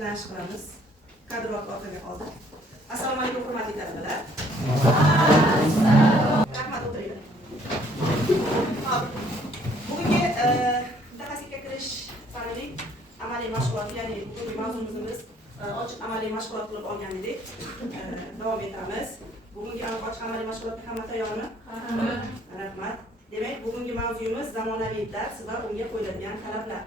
taklif qilamiz. Kadrot orqaga qoldi. Assalomu alaykum hurmatli talabalar. Rahmat, o'tiringlar. Hop. Bugungi mutaxassislikka kirish fanining amaliy mashg'uloti, ya'ni bugungi mavzumiz ochiq amaliy mashg'ulot qilib olgan edik. Davom etamiz. Bugungi ochiq amaliy mashg'ulotga hamma tayyormi? Rahmat. Demak, bugungi mavzuyimiz zamonaviy dars va unga qo'yiladigan talablar.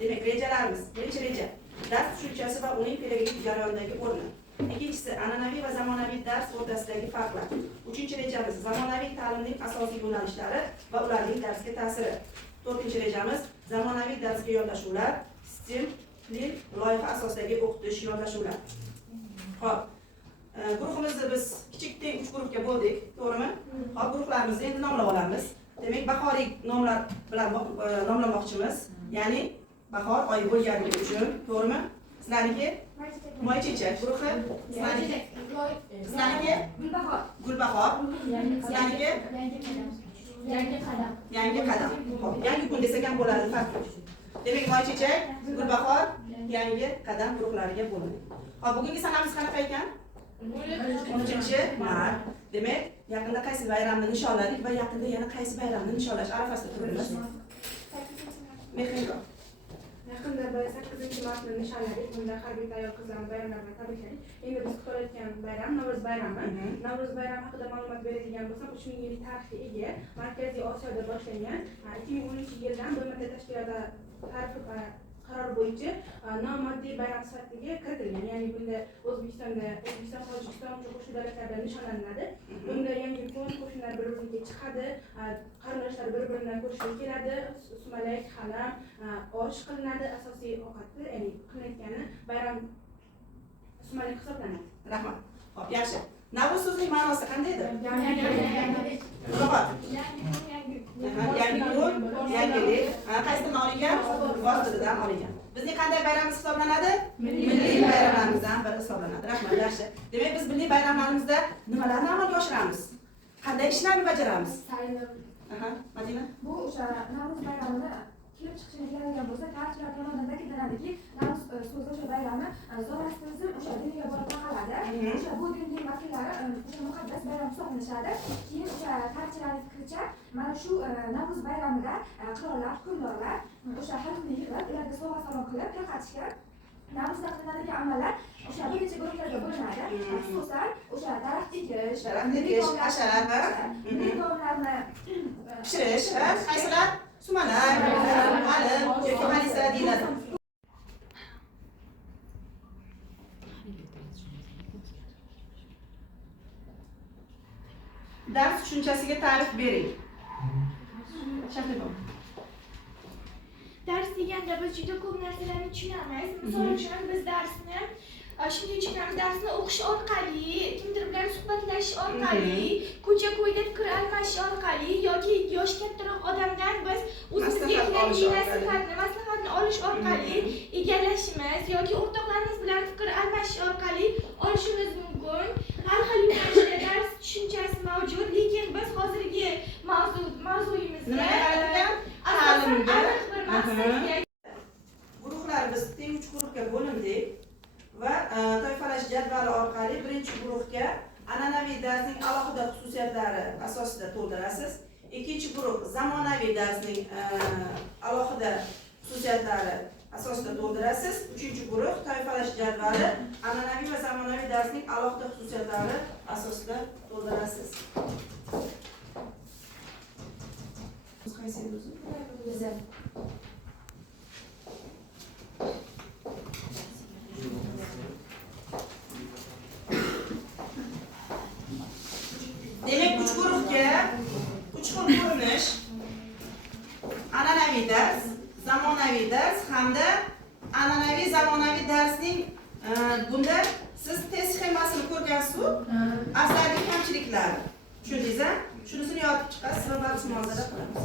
Demak, rejalarimiz. Birinchi reja dars tushunchasi va uning pedagogik jarayondagi o'rni. Ikkinchisi an'anaviy va zamonaviy dars o'rtasidagi farqlar. Uchinchi rejamiz zamonaviy ta'limning asosiy yo'nalishlari va ularning darsga ta'siri. To'rtinchi rejamiz zamonaviy darsga yondashuvlar, stilli loyiha asosidagi o'qitish yondashuvlar. Xo'p, guruhimizni biz kichik teng 3 guruhga bo'ldik, to'g'rimi? Xo'p, guruhlarimizni endi nomlab olamiz. Demak, bahoriy nomlar bilan nomlamoqchimiz. Ya'ni bahor oyi bo'lganligi uchun, to'g'rimi? Sizlarniki moychechak guruhi, sizlarniki gulbahor, sizlarniki yangi qadam. Yangi kun desak ham bo'ladi, farq yo'q. Demak, moychechak, gulbahor, yangi qadam guruhlariga bo'linadi. Hop, bugungi sanamiz qanaqa ekan? 13-mart. Demak, yaqinda qaysi bayramni nishonladik va yaqinda yana qaysi bayramni nishonlash arafasida turibmiz? Mehrigo. Yaqinda biz 8-martni nishonladik. Bunda harbiy tayyor qizlarni bayramlar bilan tabrikladik. Endi biz kutayotgan bayram Navro'z bayrami. Navro'z bayrami haqida ma'lumot beradigan bo'lsam, 3000 yillik tarixga ega, Markaziy Osiyoda boshlangan 2010-yildan BMT tashkiloti qaror bo'yicha nomoddiy bayram sifatida kiritilgan. Ya'ni bunda O'zbekiston, Tojikiston qo'shni davlatlarda nishonlanadi. Bunda yangi kun qo'shnilar bir-biriga chiqadi, qarindoshlar bir-birini ko'rishga keladi, sumalak, xalam, osh qilinadi. Asosiy ovqati, ya'ni qilinayotgani bayram sumalak hisoblanadi. Rahmat. Hop, yaxshi. Navro'z so'zining ma'nosi qandaydir? Yangi kun, yangilik. Qaysidan olingan? Fors tilidan olingan. Bizning qanday bayramimiz hisoblanadi? Milliy bayramlarimizdan biri hisoblanadi. Rahmat, yaxshi. Demak, biz milliy bayramlarimizda nimalarni amalga oshiramiz? Qanday ishlarni bajaramiz? Madina? Bu o'sha Navro'z bayramini kelib chiqishini keladigan bo'lsa, tarixchilar tomonidan ta'kidlanadiki, Navro'z so'zi o'sha bayrami Zoroastrizm o'sha diniga borib taqaladi. O'sha bu dinning vakillari o'sha muqaddas bayram hisoblanishadi. Keyin o'sha tarixchilarning fikricha, mana shu Navro'z bayramida qirollar, hukmdorlar o'sha xalqni yig'ib, ularga sovg'a salom qilib tarqatishgan Navro'zda qilinadigan amallar o'sha bir necha guruhlarga bo'linadi. Xususan, o'sha daraxt ekish, hasharat va nizomlarni pishirish, qaysilar? Sumalak, alim yoki halisa deyiladi. Dars tushunchasiga ta'rif bering. Shahribo. Dars deganda biz juda ko'p narsalarni tushunamiz. Misol uchun biz darsni shunday tushunamiz, darsni o'qish orqali, kimdir bilan suhbatlashish orqali, ko'cha-ko'yda fikr almashish orqali yoki yoshi kattaroq odamdan biz o'zimizga kerakli maslahatni olish orqali egallashimiz yoki o'rtoqlarimiz bilan fikr almashish orqali olishimiz mumkin. Har xil yo'nalishda dars tushunchasi mavjud, lekin biz hozirgi mavzuyimizda ta'limga aniq bir maqsadga guruhlar biz teng 3 guruhga bo'lindik va toifalash jadvali orqali birinchi guruhga an'anaviy darsning alohida xususiyatlari asosida to'ldirasiz. Ikkinchi guruh zamonaviy darsning alohida xususiyatlari asosida to'ldirasiz. Uchinchi guruh toifalash jadvali an'anaviy va zamonaviy darsning alohida xususiyatlari asosida to'ldirasiz. Demek 3 guruhga 3 xil ko'rinish, an'anaviy dars, zamonaviy dars hamda an'anaviy zamonaviy darsning bunda siz test sxemasini ko'rgansiz-ku, afzallik kamchiliklari. Tushundingiz-a? Shunisini yozib chiqasiz va ba'zi munozara qilamiz.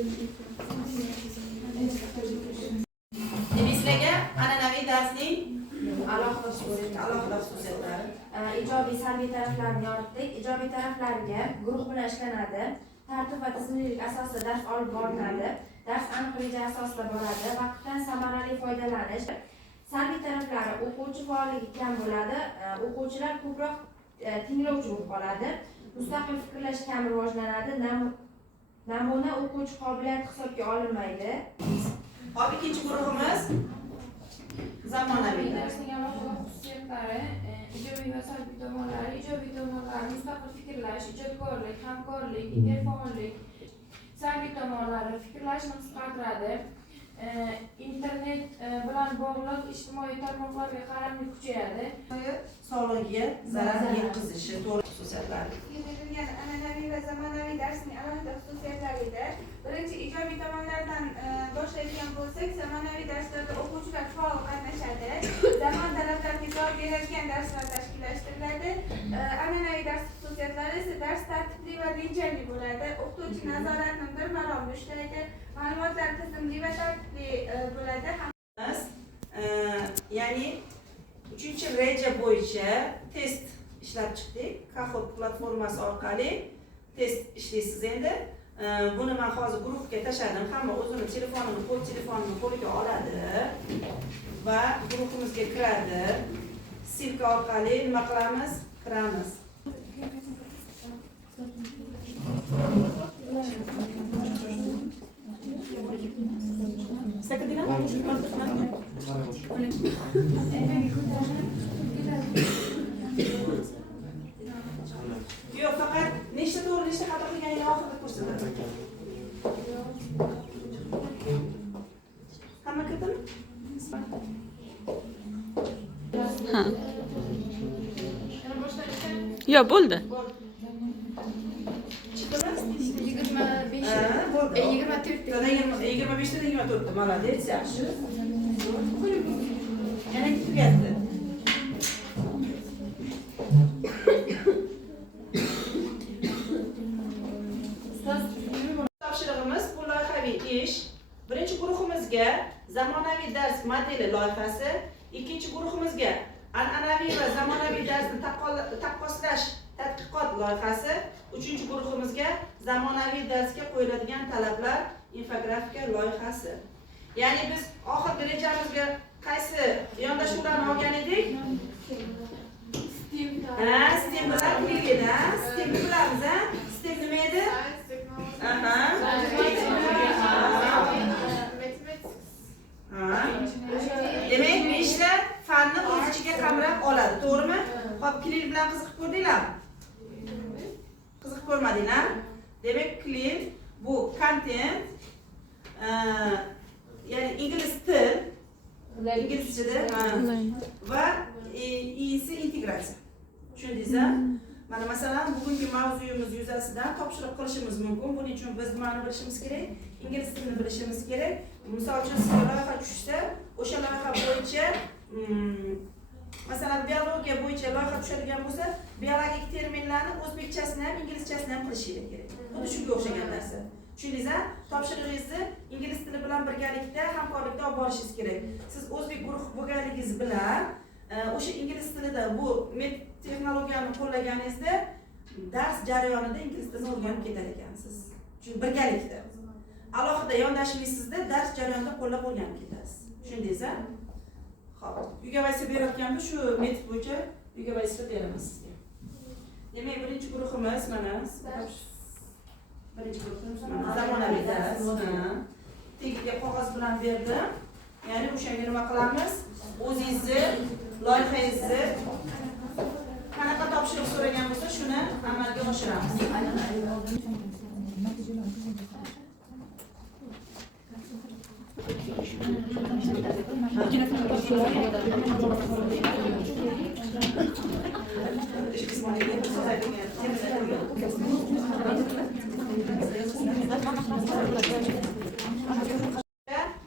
Demak, sizlarga an'anaviy darsning alohida xususiyatlari. Ijobiy salbiy taraflarini yoritdik. Ijobiy taraflariga guruh bilan ishlanadi. Tartib va tizimlilik asosida dars olib boriladi. Dars aniq reja asosida boradi. Vaqtdan samarali foydalanish. Salbiy taraflari o'quvchi faolligi kam bo'ladi. O'quvchilar ko'proq tinglovchi bo'lib qoladi. Mustaqil fikrlash kam rivojlanadi. Namuna o'quvchi qobiliyati hisobga olinmaydi. Hop, ikkinchi guruhimiz zamonaviy. Darsning alohida xususiyatlari, ijobiy va salbiy tomonlari. Ijobiy tomonlari mustaqil fikrlash, ijodkorlik, hamkorlik, interfaollik. Salbiy tomonlari fikrlashni qisqartiradi. Internet bilan bog'liq ijtimoiy tarmoqlarga qaramlik kuchayadi. Sog'ligiga zarar yetkazishi to'g'ri xususiyatlari. Keltirilgan an'anaviy va zamonaviy darsning alohida xususiyatlarida birinchi ijobiy tomonlardan boshlaydigan bo'lsak, zamonaviy darslarda o'quvchilar faol qatnashadi. Zamon talablariga javob beradigan darslar tashkillashtiriladi. An'anaviy dars xususiyatlari esa dars tartibli va rejali bo'ladi. O'qituvchi nazoratni bir maromda ushlaydi. Ma'lumotlar tizimli va tartibli bo'ladi. Ya'ni 3-reja bo'yicha test ishlab chiqdik. Kahoot platformasi orqali test ishlaysiz endi. Buni men hozir guruhga tashladim. Hamma o'zini telefonini, qo'l telefonini qo'liga oladi va guruhimizga kiradi. Silka orqali nima qilamiz? Kiramiz. Yo'q, faqat nechta to'g'ri, nechta xato qilganingni oxirida ko'rsatadi. Hamma kirdimi? Ha. Yo'q, bo'ldi. Chiqdimi? 25 bo'ldi. 24 Yana 25 ta 24 ta. Молодец, yaxshi. Yana tugatdi. Topshirig'imiz bu loyihaviy ish. Birinchi guruhimizga zamonaviy dars modeli loyihasi, ikkinchi guruhimizga an'anaviy va zamonaviy darsni taqqoslash tadqiqot loyihasi, uchinchi guruhimizga zamonaviy darsga qo'yiladigan talablar infografika loyihasi. Ya'ni biz oxirgi rejamizga qaysi yondashuvlarni olgan edik? STEM bilan birgada. STEM bilamiz, ha? STEM nima edi? Demak, 5 ta fanni o'z ichiga qamrab oladi, to'g'rimi? Xo'p, klin bilan qiziqib ko'rdinglarmi? Qiziqib ko'rmadinglar? Demak, klin bu content, ya'ni ingliz til, inglizchada va isi integratsiya. Tushundingizmi? Mana masalan, bugungi mavzuyimiz yuzasidan topshiriq qilishimiz mumkin. Buning uchun biz nimani bilishimiz kerak? Ingliz tilini bilishimiz kerak. Misol uchun sizga loyiha tushsa, o'sha loyiha bo'yicha masalan, biologiya bo'yicha loyiha tushadigan bo'lsa, biologik terminlarni o'zbekchasini ham, inglizchasini ham bilishingiz kerak. Xuddi shunga o'xshagan narsa. Tushundingizmi? Topshirig'ingizni ingliz tili bilan birgalikda hamkorlikda olib borishingiz kerak. Siz o'zbek guruh bo'lganligingiz bilan o'sha ingliz tilida bu texnologiyani qo'llaganingizda dars jarayonida ingliz tilini o'rganib ketar ekansiz. Chunki birgalikda alohida yondashishingizda dars jarayonida qo'llab o'rganib ketasiz. Tushundingizmi? Xo'p, uyga vazifa berayotganda shu metod bo'yicha uyga vazifa beramiz sizga. Demak, birinchi guruhimiz mana birinchi guruhimiz mana zamonaviy dars. Tagiga qog'oz bilan berdim. Ya'ni o'shanga nima qilamiz? O'zingizni loyihangizni qanaqa topshiriq so'ragan bo'lsa, shuni amalga oshiramiz.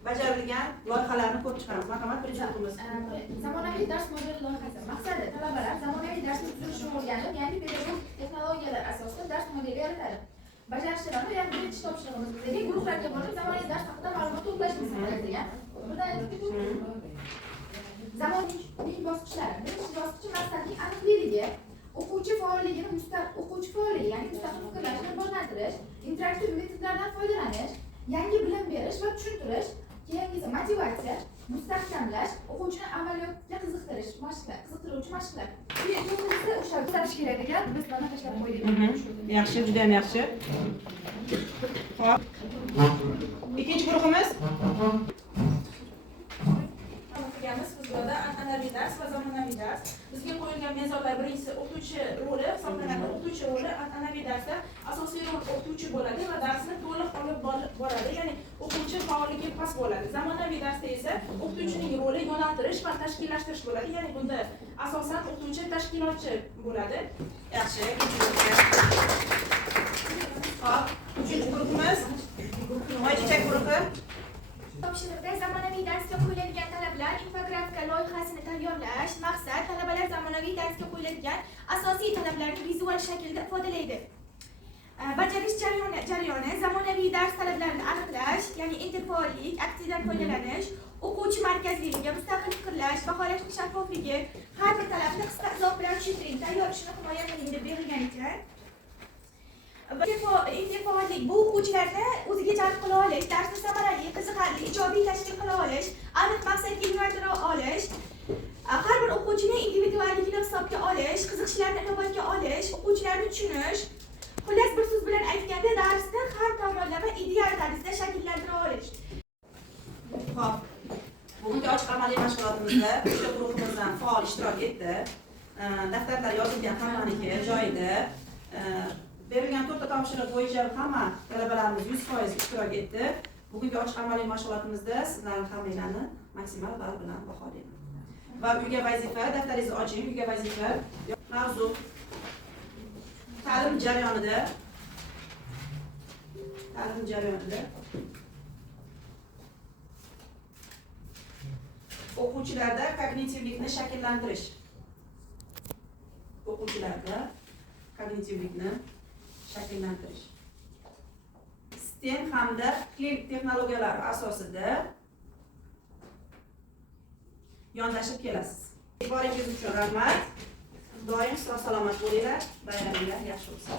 Bajarilgan loyihalarni ko'rib chiqamiz. Marhamat, birinchi o'qimiz. Zamonaviy dars modeli loyihasi. Maqsadi talabalar zamonaviy darsni tuzilishini o'rganib, yangi pedagogik texnologiyalar asosida dars modeli yaratadi. Bajarish jarayonida birinchi topshiriq boshlig'imiz bizga guruhlarga bo'lib zamonaviy dars haqida ma'lumot to'plashni kerak degan. Zamonaviy bosqichlari. Birinchi bosqichi maqsadning aniqligi, o'quvchi faolligini ya'ni mustaqil fikrlashni rivojlantirish, interaktiv metodlardan foydalanish, yangi bilim berish va tushuntirish, keyingisi motivatsiya, mustahkamlash, o'quvchini amaliyotga qiziqtiruvchi mashqlar. To'g'risi o'sha o'zgarish kerak ekan, biz mana tashlab qo'ydik. Yaxshi, juda ham yaxshi. Xo'p. Ikkinchi guruhimiz Biz burada an'anaviy dars va zamonaviy dars. Bizga qo'yilgan mezonlar birinchisi o'qituvchi roli hisoblanadi. O'qituvchi roli an'anaviy darsda asosiy rol o'qituvchi bo'ladi va darsni to'liq olib boradi. Ya'ni o'quvchi faolligi past bo'ladi. Zamonaviy darsda esa o'qituvchining roli yo'naltirish va tashkillashtirish bo'ladi. Ya'ni bunda asosan o'qituvchi tashkilotchi bo'ladi. yaxshi. Xo'p, uchinchi guruhimiz Moychechak guruhi. Topshiriqda zamonaviy darsga qo'yiladigan talablar, infografika loyihasini tayyorlash. Maqsad talabalar zamonaviy darsga qo'yiladigan asosiy talablarni vizual shaklda ifodalaydi. Bajarish jarayoni zamonaviy dars talablarini aniqlash, ya'ni interfaollik, aksiyadan foydalanish, o'quvchi markazliligi, mustaqil fikrlash, baholashning shaffofligi, har bir talabni qisqa izoh bilan tushuntiring, tayyor ishni himoya qiling deb berilgan ekan. Interfaollik bu o'quvchilarni o'ziga jalb qila olish, darsni samarali, qiziqarli, ijobiy tashkil qila olish, aniq maqsadga yo'naltira olish, har bir o'quvchining individualligini hisobga olish, qiziqishlarini inobatga olish, o'quvchilarni tushunish. Xullas bir so'z bilan aytganda darsni har tomonlama ideal tarzda shakllantira olish. Xo'p. Bugungi ochiq amaliy mashg'ulotimizda uchta guruhimizdan faol ishtirok etdi. Daftarlar yozilgan hammaniki joyida. Berilgan to'rtta topshiriq bo'yicha hamma talabalarimiz 100% ishtirok etdi. Bugungi ochiq amaliy mashg'ulotimizda sizlarning hammanglarni maksimal ball bilan baholayman. Va uyga vazifa, daftaringizni oching, uyga vazifa. Mavzu ta'lim jarayonida o'quvchilarda kognitivlikni shakllantirish. STEM hamda klip texnologiyalari asosida yondashib kelasiz. E'tiboringiz uchun rahmat. Doim sog' salomat bo'linglar. Bayramingiz yaxshi bo'lsin.